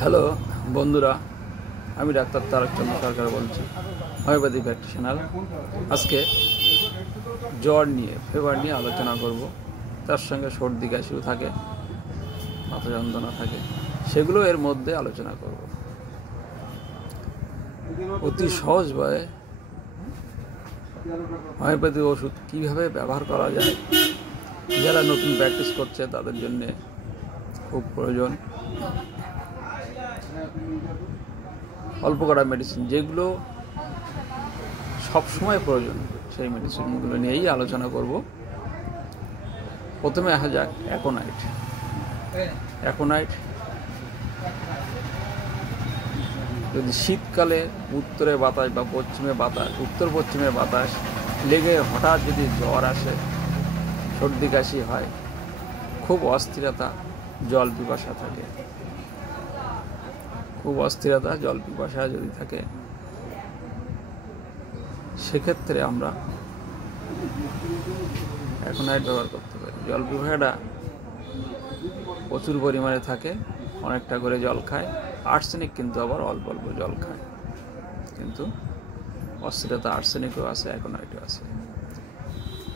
Hello বন্ধুরা, আমি doctor Tarak চন্দ্র সরকার বলছি, হোমিওপ্যাথি প্র্যাকটিশনার। আজকে জ্বর নিয়ে, ফিভার নিয়ে আলোচনা করব। তার সঙ্গে সর্দি কাশিও থাকে, মাথা যন্ত্রণা থাকে, সেগুলো এর মধ্যে আলোচনা করব। অতি সহজভাবে হোমিওপ্যাথি ওষুধ কীভাবে ব্যবহার করা যায়, যারা নতুন প্র্যাকটিস করছে তাদের জন্যে খুব প্রয়োজন। অল্প করা মেডিসিন যেগুলো সবসময় প্রয়োজন, সেই মেডিসিনগুলো নিয়েই আলোচনা করব। প্রথমে আসা যাক অ্যাকোনাইট। যদি শীতকালে উত্তরে বাতাস বা পশ্চিমে বাতাস, উত্তর পশ্চিমে বাতাস লেগে হঠাৎ যদি জ্বর আসে, সর্দি কাশি হয়, খুব অস্থিরতা, জল পিপাসা থাকে, জল পিপাসা যদি থাকে, সেক্ষেত্রে আমরা অ্যাকোনাইট ব্যবহার করতে পারি। জল পিপাসাটা প্রচুর পরিমাণে থাকে, অনেকটা করে জল খায়। আর্সেনিক কিন্তু আবার অল্প অল্প জল খায়, কিন্তু অস্থিরতা আর্সেনিকও আছে, অ্যাকোনাইটও আছে।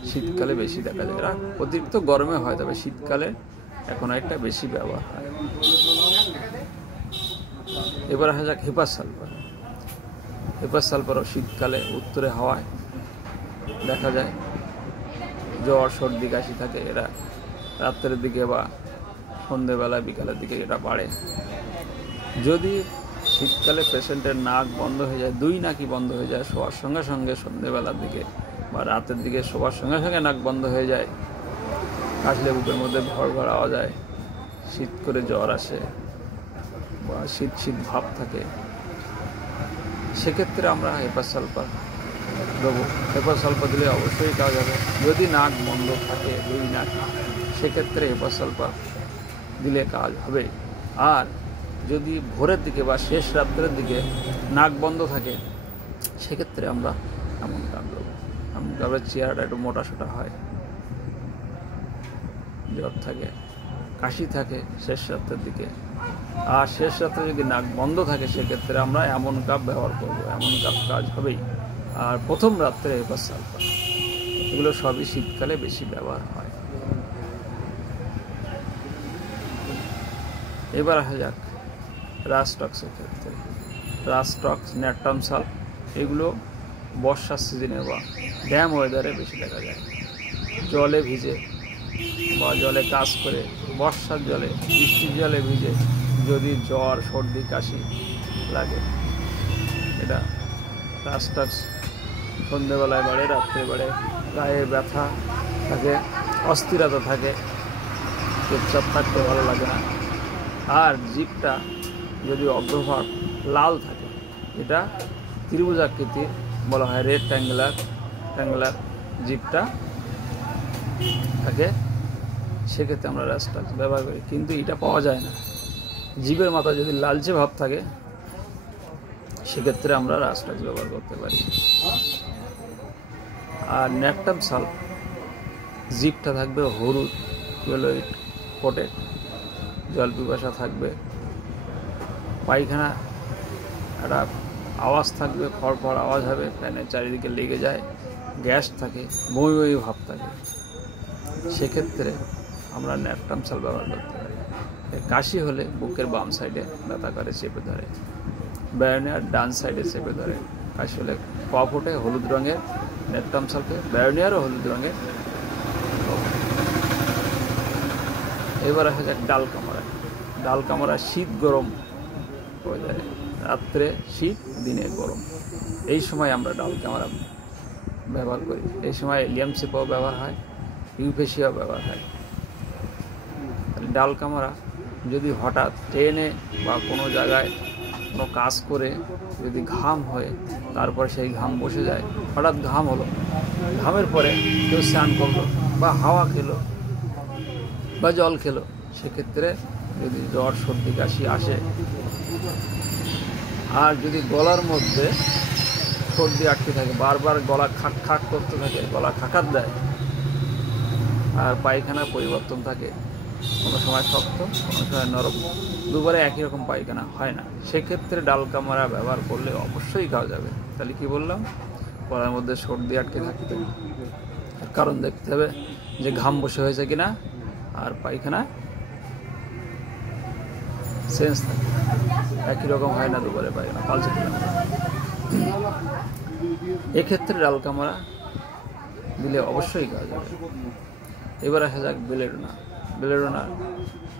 শীতকালে বেশি দেখা যায়, এরা অতিরিক্ত গরমে হয়, তবে শীতকালে অ্যাকোনাইটটা বেশি ব্যবহার হয়। এবার আসা যাক হেপার সালফারও শীতকালে উত্তরে হাওয়ায় দেখা যায় জ্বর সর্দি কাশি থাকে, এরা রাত্রের দিকে বা সন্ধ্যেবেলা বিকালের দিকে এটা বাড়ে। যদি শীতকালে পেশেন্টের নাক বন্ধ হয়ে যায়, দুই নাকই বন্ধ হয়ে যায়, শোয়ার সঙ্গে সঙ্গে সন্ধ্যেবেলার দিকে বা রাতের দিকে শোয়ার সঙ্গে সঙ্গে নাক বন্ধ হয়ে যায়, কাশলে বুকের মধ্যে ভর ভর আওয়াজ হয়, শীত করে জ্বর আসে বা শীত ভাব থাকে, সেক্ষেত্রে আমরা হেপার সালফার দেবো। হেপার সালফার দিলে অবশ্যই কাজ হবে। যদি নাক বন্ধ থাকে দুই নাক, সেক্ষেত্রে হেপার সালফার দিলে কাজ হবে। আর যদি ভোরের দিকে বা শেষ রাত্রের দিকে নাক বন্ধ থাকে, সেক্ষেত্রে আমরা এমন কাপ দেবো। এমন কাপের চেয়ারটা একটু মোটা সোটা হয়, জ্বর থাকে, কাশি থাকে শেষ রাত্রের দিকে, আর শেষ রাত্রে যদি নাক বন্ধ থাকে, সেক্ষেত্রে আমরা এমন কাপ ব্যবহার করবো। এমন কাপ কাজ হবেই। আর প্রথম রাত্রে হেপার সালফার, এগুলো সবই শীতকালে বেশি ব্যবহার হয়। এবার আসা যাক রাস্টক্সের ক্ষেত্রে। রাস্টক্স, ন্যাট্টাম সাল্ফ, এগুলো বর্ষার সিজনে বা ড্যাম ওয়েদারে বেশি দেখা যায়। জলে ভিজে বা জলে কাজ করে, বর্ষার জলে, বৃষ্টির জলে ভিজে যদি জ্বর সর্দি কাশি লাগে, এটা রাস্টক্স সন্ধ্যেবেলায় বাড়ে, রাত্রে বাড়ে। গায়ে ব্যথা থাকে, অস্থিরতা থাকে, চুপচাপ থাকতে ভালো লাগে না। আর জিভটা যদি অগ্রভাগ লাল থাকে, এটা ত্রিভুজাকৃতি বলা হয়, রেড ট্যাঙ্গুলার জিভটা থাকে, সেক্ষেত্রে আমরা রাস্টক্স ব্যবহার করি। কিন্তু এটা পাওয়া যায় না। জিভের মাথা যদি লালচে ভাব থাকে, সেক্ষেত্রে আমরা রাস্টক্স ব্যবহার করতে পারি। আর ন্যাট্টাম সাল্ফ, জিভটা থাকবে হলুদ ইয়েলোইড কোটেড, জল পিপাসা থাকবে, পায়খানা একটা আওয়াজ থাকবে, ফড়ফড় আওয়াজ হবে, ফ্যানের চারিদিকে লেগে যায়, গ্যাস থাকে, বমি ভাব থাকে, সেক্ষেত্রে আমরা ন্যাট্টাম সাল্ফ ব্যবহার করতে পারি। কাশি হলে বুকের বাম সাইডে ব্যথা করে, চেপে ধরে, ব্যারোনিয়ার ডান সাইডে চেপে ধরে। কাশি হলে কফ ওঠে, হলুদ রঙের ন্যাট্টাম সালফে, ব্যারোনিয়ারও হলুদ রঙের। এবার আসা যাক ডাল কামড়া শীত গরম হয়ে যায়, রাত্রে শীত দিনে গরম, এই সময় আমরা ডাল কামড়া ব্যবহার করি। এই সময় এলিয়াম সিপাও ব্যবহার হয়, ইউফেসিয়াও ব্যবহার হয়। ডাল কামড়া যদি হঠাৎ ট্রেনে বা কোনো জায়গায় কোনো কাজ করে যদি ঘাম হয়, তারপরে সেই ঘাম বসে যায়, হঠাৎ ঘাম হলো, ঘামের পরে কেউ স্নান করলো বা হাওয়া খেলো বা জল খেলো, সেক্ষেত্রে যদি জ্বর সর্দি কাশি আসে, আর যদি গলার মধ্যে সর্দি আটকে থাকে, বারবার গলা খাক করতে থাকে, গলা খাকার দেয়, আর পায়খানা পরিবর্তন থাকে, কোনো সময় শক্ত, কোনো সময় নরম, দুবারে একই রকম পায়খানা হয় না। সেক্ষেত্রে ডাল কামড়া ব্যবহার করলে অবশ্যই খাওয়া যাবে। তাহলে কি বললাম, গলার মধ্যে সর্দি আটকে থাকবে, কারণ দেখতে হবে যে ঘাম বসে হয়েছে কিনা, আর পায়খানা সেন্স থাকে, একই রকম হয় না দুবারে পায়খানা, পালসে দিলাম। এক্ষেত্রে ডাল কামড়া দিলে অবশ্যই খাওয়া যাবে। এবার আসা যাক বেলেডোনা। বেলেডোনা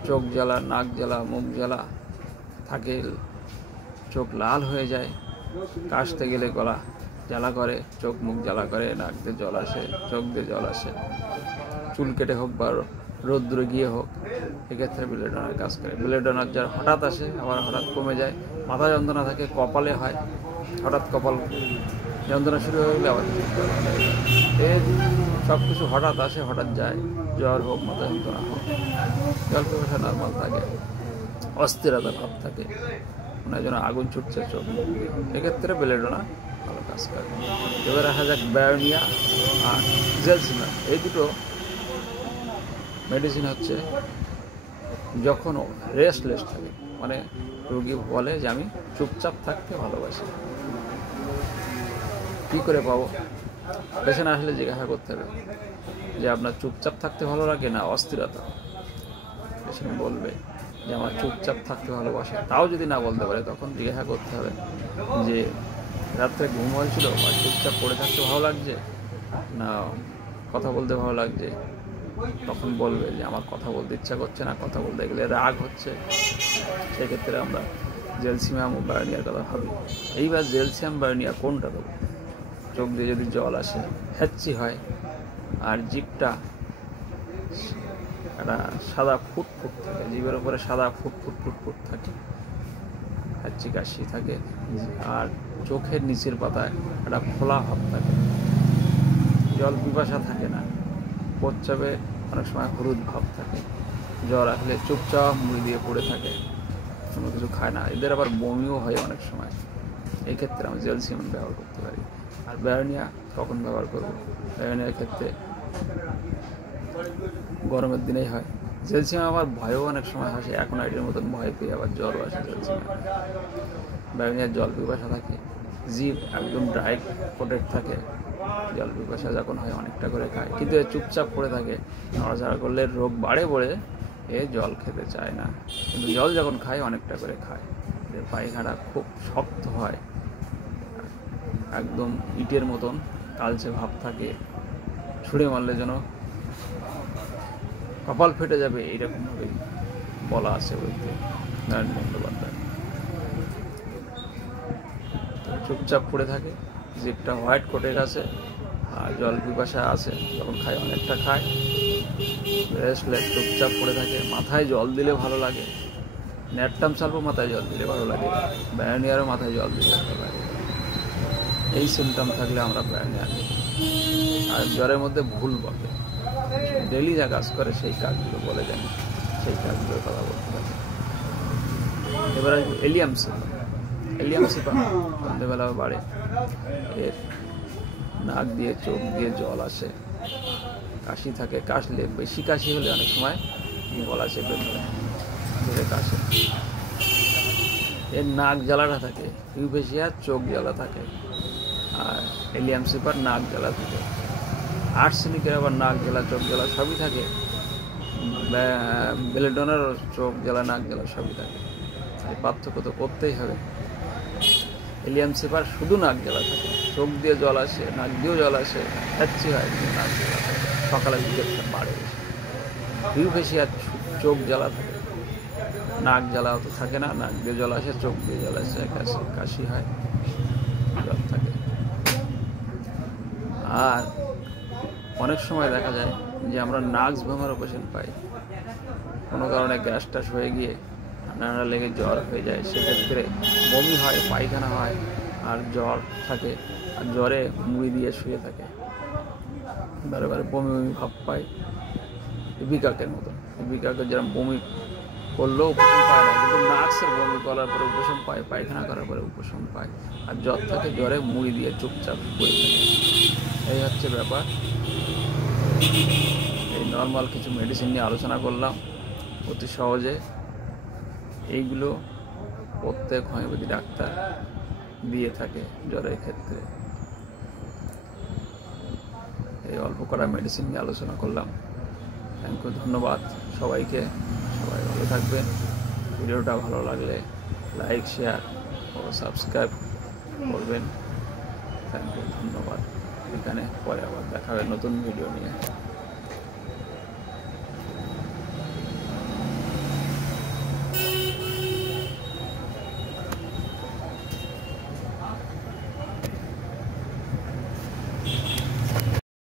চোখ জ্বালা, নাক জ্বালা, মুখ জ্বালা থাকে, চোখ লাল হয়ে যায়, কাশতে গেলে গলা জ্বালা করে, চোখ মুখ জ্বালা করে, নাক দিয়ে জল আসে, চোখ দিয়ে জল আসে, চুল কেটে হোক বা রৌদ্রে গিয়ে হোক, এক্ষেত্রে বেলেডোনার কাজ করে। বেলেডোনার যার হঠাৎ আসে আবার হঠাৎ কমে যায়, মাথা যন্ত্রণা থাকে, কপালে হয়, হঠাৎ কপাল যন্ত্রণা শুরু হয়ে গেলে আবার এই সব কিছু হঠাৎ আসে হঠাৎ যায়, জ্বর হোক, মাথা যন্ত্রণা হোক, জল পিপাসা নর্মাল থাকে, অস্থিরতা ভাব থাকে, মনে যেন আগুন ছুটছে চোখ, এক্ষেত্রে বেলেডোনা ভালো কাজ করে। এবার আসা যাক বায়োনিয়া আর জেলসিমা। এই দুটো মেডিসিন হচ্ছে যখন রেস্টলেস থাকে, মানে রোগী বলে যে আমি চুপচাপ থাকতে ভালোবাসি। কী করে পাবো? পেশেন্ট আসলে জিজ্ঞাসা করতে হবে যে আপনার চুপচাপ থাকতে ভালো লাগে না অস্থিরতা। পেশেন্ট বলবে যে আমার চুপচাপ থাকতে ভালোবাসে। তাও যদি না বলতে পারে তখন জিজ্ঞাসা করতে হবে যে রাত্রে ঘুম হয়েছিল বা চুপচাপ পড়ে থাকতে ভালো লাগছে না কথা বলতে ভালো লাগছে। তখন বলবে যে আমার কথা বলতে ইচ্ছা করছে না, কথা বলতে গেলে রাগ হচ্ছে। সেক্ষেত্রে আমরা জেলসিমাম ও বায়োনিয়ার কথা ভাবি। এইবার জেলসিয়াম বায়োনিয়া কোনটা দেবো? চোখ দিয়ে যদি জল আসে, হ্যাচ্ছি হয়, আর জিভটা একটা সাদা ফুটফুট থাকে, জিভের উপরে সাদা ফুটফুট থাকে, হ্যাচ্ছি কাশি থাকে, আর চোখের নিচের পাতায় একটা খোলা ভাব থাকে, জল পিপাসা থাকে না, প্রস্রাবে অনেক সময় হলুদ ভাব থাকে, জ্বর আসলে চুপচাপ মুড়ি দিয়ে পড়ে থাকে, কোনো কিছু খায় না, এদের আবার বমিও হয় অনেক সময়। এই ক্ষেত্রে আমি জেলসিয়াম ব্যবহার করতে পারি। আর বায়োনিয়া কখন ব্যবহার করবো? বায়োনিয়ার ক্ষেত্রে গরমের দিনেই হয়। জেলসিয়াম আবার ভয়ও অনেক সময় আসে, এখন আইডির মতন ভয় পেয়ে আবার জ্বরও আসে জেলসিয়াম। বায়োনিয়ার জল পিপাসা থাকে, জিভ একদম ড্রাই কোটেড থাকে, জল পিপাসা যখন হয় অনেকটা করে খায়, কিন্তু এ চুপচাপ পড়ে থাকে, নড়াচড়া করলে রোগ বাড়ে পড়ে এ জল খেতে চায় না, কিন্তু জল যখন খায় অনেকটা করে খায়। এর পায়খানা খুব শক্ত হয়, একদম ইটের মতন কালচে ভাব থাকে, ছুঁড়ে মারলে যেন কপাল ফেটে যাবে, এইরকমভাবে বলা আছে বইতে নারায়ণ বন্দ্যোপাধ্যায়। চুপচাপ পড়ে থাকে, জিভটা হোয়াইট কোটের আছে, আর জল পিপাসা আছে, যখন খায় অনেকটা খায়, রেস্টলেস চুপচাপ পড়ে থাকে, মাথায় জল দিলে ভালো লাগে, ন্যাটটাম সালফো মাথায় জল দিলে ভালো লাগে, বায়োনিয়ারও মাথায় জল দিলে ভালো লাগে। এই সিমটম থাকলে আমরা বায়োনিয়া নিই। আর জ্বরের মধ্যে ভুল বকে, ডেলি যা কাজ করে সেই কাজগুলো বলে দেন, সেই কাজগুলোর কথা বলতে পারি। এবার আসবো এলিয়াম সিপা। এলিয়াম সিপা সন্ধ্যেবেলাও বাড়ে, এর নাক দিয়ে চোখ দিয়ে জল আসে, কাশি থাকে, কাশলে বেশি কাশি হলে অনেক সময় গলা চেপে ধরে কাশে। এর নাক জ্বালাটা থাকে, ইউফেসিয়ার চোখ জ্বালা থাকে, আর এলিয়াম সিপার নাক জ্বালা থাকে। আর্সেনিকের আবার নাক জ্বালা, চোখ জ্বালা সবই থাকে, বেলেডোনারও চোখ জ্বালা, নাক জ্বালা সবই থাকে। এই পার্থক্য তো করতেই হবে। এলিয়াম সিপার শুধু নাক জ্বালা থাকে, চোখ দিয়ে জল আসে, নাক দিয়েও জল আসে, হ্যাচ্ছি হয়, নাক জ্বালা থাকে, সকালে বিকেলটা বাড়ে। ইউফেসিয়ার চোখ জ্বালা থাকে, নাক জ্বালা অত থাকে না, নাক দিয়ে জল আসে, চোখ দিয়ে জল আসে, কাশি হয়, জ্বর থাকে। আর অনেক সময় দেখা যায় যে আমরা নার্ভস ভাঙারও পেশেন্ট পাই, কোনো কারণে গ্যাস ট্যাস হয়ে গিয়ে ঠান্ডা লেগে জ্বর হয়ে যায়, সেক্ষেত্রে বমি হয়, পায়খানা হয়, আর জ্বর থাকে, আর জ্বরে মুড়ি দিয়ে শুয়ে থাকে, বারে বারে বমি বমি ভাব পায়, ইপিকাকের মতো। ইপিকাকের যেরকম বমি করলেও উপশম পায় না, কিন্তু নার্ভসের বমি করার পরে উপশম পায়, পায়খানা করার পরে উপশম পায়, আর জ্বর থাকে, জ্বরে মুড়ি দিয়ে চুপচাপ পড়ে থাকে। এই হচ্ছে ব্যাপার। এই নর্মাল কিছু মেডিসিন নিয়ে আলোচনা করলাম। অতি সহজে এইগুলো প্রত্যেক হোমিওপ্যাথি ডাক্তার দিয়ে থাকে জ্বরের ক্ষেত্রে। এই অল্প করা মেডিসিন নিয়ে আলোচনা করলাম। থ্যাংক ইউ, ধন্যবাদ সবাইকে। সবাই ভালো থাকবেন। ভিডিওটা ভালো লাগলে লাইক, শেয়ার ও সাবস্ক্রাইব করবেন। থ্যাংক ইউ, ধন্যবাদ। এখানে পরে আবার দেখা হবে নতুন ভিডিও নিয়ে।